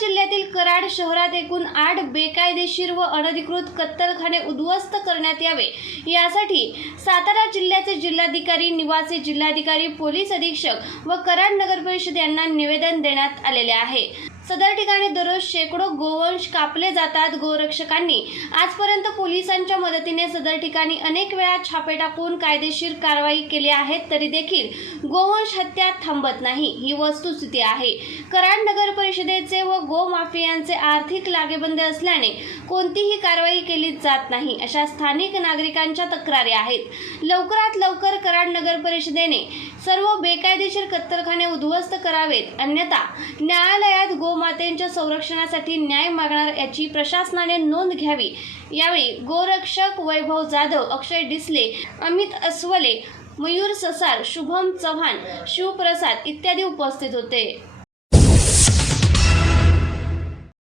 जिल्ह्यातील कराड शहरात एकूण आठ बेकायदेशीर व अनधिकृत कत्तलखाने उद्ध्वस्त करण्यात यावे. यासाठी सातारा जिल्ह्याचे जिल्हाधिकारी निवासी जिल्हाधिकारी पोलीस अधीक्षक व कराड नगर परिषद यांना निवेदन देण्यात आलेले आहे. सदर ठिकाणी दररोज शेकडो गोवंश कापले जातात गोरक्षकांनी. आजपर्यंत पोलिसांच्या मदतीने सदर ठिकाणी अनेक वेळा छापे टाकून कायदेशीर कारवाई केली आहे तरी देखील गोवंश हत्या थांबत नाही ही वस्तुस्थिती आहे. कराड नगर परिषदेचे व गोमाफियांचे आर्थिक लागेबंद असल्याने कोणतीही कारवाई केली जात नाही अशा स्थानिक नागरिकांच्या तक्रारी आहेत. लवकरात लवकर कराड नगर परिषदेने सर्व बेकायदेशीर कत्तलखाने उद्ध्वस्त करावेत. अन्यथा न्यायालयात गोमातेंच्या संरक्षणासाठी न्याय मागणार याची प्रशासनाने नोंद घ्यावी. यावेळी गोरक्षक वैभव जाधव अक्षय डिसले अमित अस्वले मयूर ससार शुभम चव्हाण शिवप्रसाद इत्यादी उपस्थित होते.